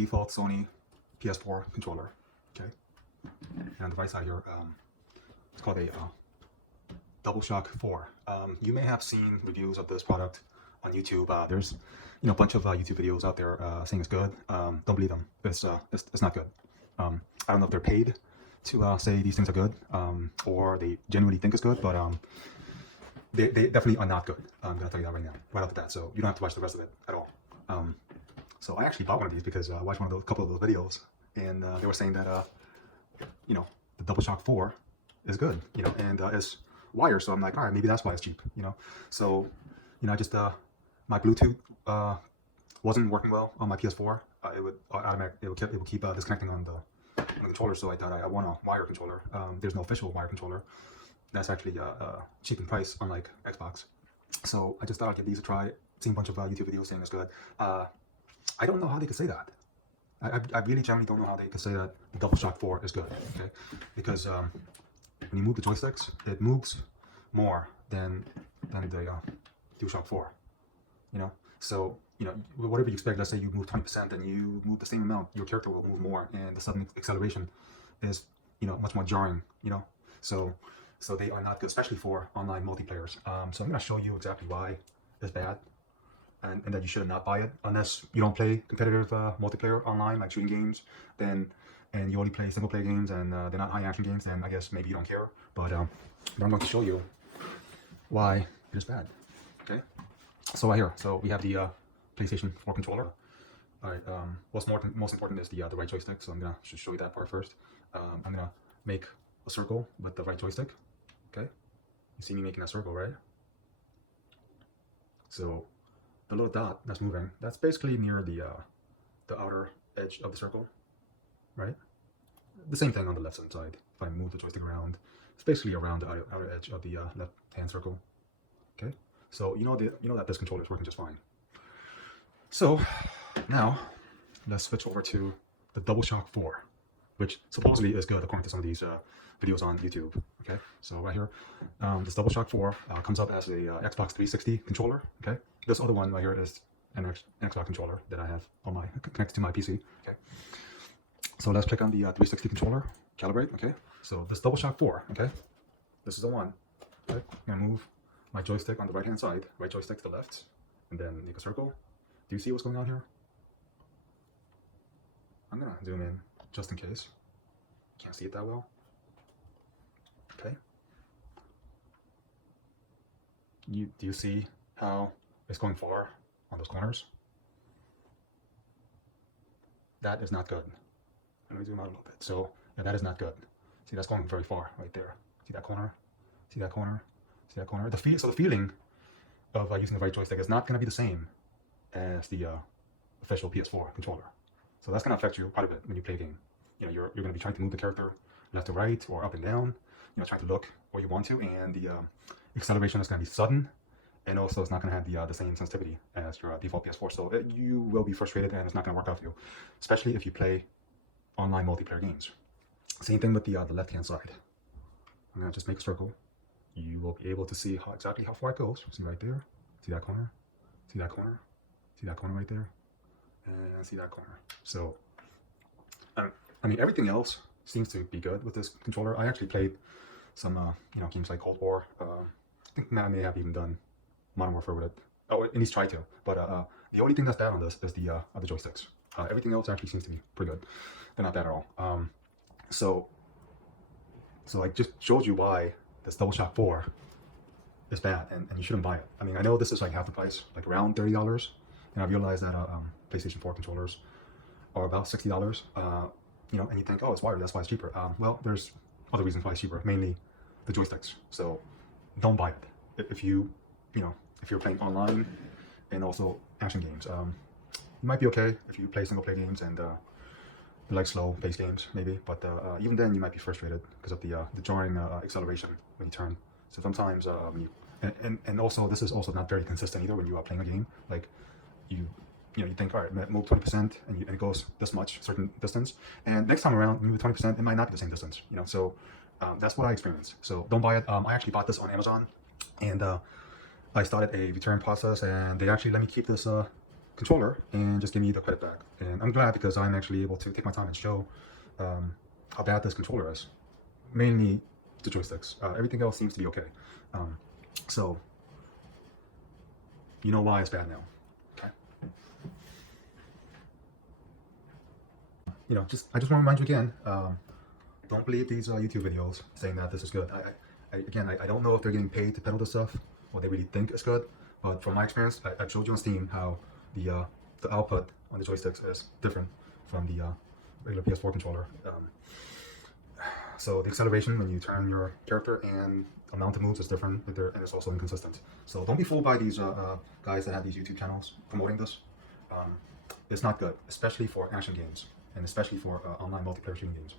default Sony PS4 controller. Okay, and on the right side here, it's called a DoubleShock4. You may have seen reviews of this product on YouTube. There's a bunch of YouTube videos out there saying it's good. Don't believe them. It's not good. I don't know if they're paid to say these things are good, or they genuinely think it's good, but they definitely are not good. I'm gonna tell you that right now, right off the bat. So you don't have to watch the rest of it at all. So I actually bought one of these because I watched couple of those videos, and they were saying that the DoubleShock4 is good, and it's wire. So I'm like, all right, maybe that's why it's cheap, So I just my Bluetooth wasn't working well on my PS4. It would keep disconnecting on the controller. So I thought I want a wire controller. There's no official wire controller that's actually cheap in price, unlike Xbox. So I just thought I'd give these a try. Seen a bunch of YouTube videos saying it's good. I don't know how they could say that. I really generally don't know how they could say that the DoubleShock4 is good. Okay, because when you move the joysticks, it moves more than the DualShock 4. So whatever you expect. Let's say you move 20%, and you move the same amount, your character will move more, and the sudden acceleration is much more jarring. So they are not good, especially for online multiplayers. So I'm going to show you exactly why it's bad, and that you should not buy it unless you don't play competitive multiplayer online, like shooting games. And you only play single player games, and they're not high action games. Then I guess maybe you don't care. But I'm going to show you why it is bad. Okay. So right here, so we have the PlayStation 4 controller. All right. What's most important is the right joystick. So I'm gonna show you that part first. I'm gonna make a circle with the right joystick. Okay. You see me making that circle, right? So the little dot that's moving, that's basically near the outer edge of the circle, right? The same thing on the left hand side. If I move the joystick around, it's basically around the outer edge of the left hand circle. Okay, so you know that this controller is working just fine. So now let's switch over to the DoubleShock4, which supposedly is good according to some of these videos on YouTube. Okay, so right here, this DoubleShock4 comes up as a Xbox 360 controller. Okay, this other one right here is an Xbox controller that I have on connected to my PC. Okay, so let's click on the 360 controller, calibrate. Okay, so this DoubleShock4. Okay, this is the one. Okay, I'm gonna move my joystick on the right hand side, right joystick to the left, and then make a circle. Do you see what's going on here? I'm gonna zoom in just in case. Can't see it that well. Okay. Do you see how it's going far on those corners? That is not good. Let me zoom out a little bit. So yeah, that is not good. See, that's going very far right there. See that corner? See that corner? See that corner? So the feeling of using the right joystick is not going to be the same as the official PS4 controller. So that's going to affect you quite a bit when you play a game. You're going to be trying to move the character left to right or up and down. Trying to look where you want to, and the acceleration is going to be sudden, and also it's not going to have the same sensitivity as your default PS4. So you will be frustrated, and it's not going to work out for you, especially if you play online multiplayer games. Same thing with the left-hand side. I'm going to just make a circle. You will be able to see exactly how far it goes. See right there. See that corner? See that corner? See that corner right there? And see that corner. So, I mean, everything else seems to be good with this controller. I actually played some games like Cold War. I think I may have even done Modern Warfare with it. Oh, at least try to. But the only thing that's bad on this is the other joysticks. Everything else actually seems to be pretty good. They're not bad at all. So I just showed you why this DoubleShock4 is bad, and you shouldn't buy it. I mean, I know this is like half the price, like around $30, and I realize that PlayStation 4 controllers are about $60. And you think, oh, it's wired, that's why it's cheaper. Well, there's other reasons why it's cheaper, mainly the joysticks. So don't buy it. If you're playing online and also action games, it might be okay if you play single player games and you like slow paced games, maybe. But even then, you might be frustrated because of the jarring acceleration when you turn. So sometimes and also this is also not very consistent either when you are playing a game. Like you think, all right, move 20%, and it goes this much certain distance, and next time around move 20%, it might not be the same distance. So that's what I experienced. So don't buy it. I actually bought this on Amazon, and I started a return process, and they actually let me keep this controller and just give me the credit back. And I'm glad because I'm actually able to take my time and show how bad this controller is. Mainly the joysticks. Everything else seems to be okay. So you know why it's bad now. Okay. I just want to remind you again. Don't believe these YouTube videos saying that this is good. I don't know if they're getting paid to peddle this stuff or they really think it's good. But from my experience, I showed you on Steam how the output on the joysticks is different from the regular PS4 controller. So the acceleration when you turn your character and amount of moves is different, and it's also inconsistent. So don't be fooled by these guys that have these YouTube channels promoting this. It's not good, especially for action games and especially for online multiplayer shooting games.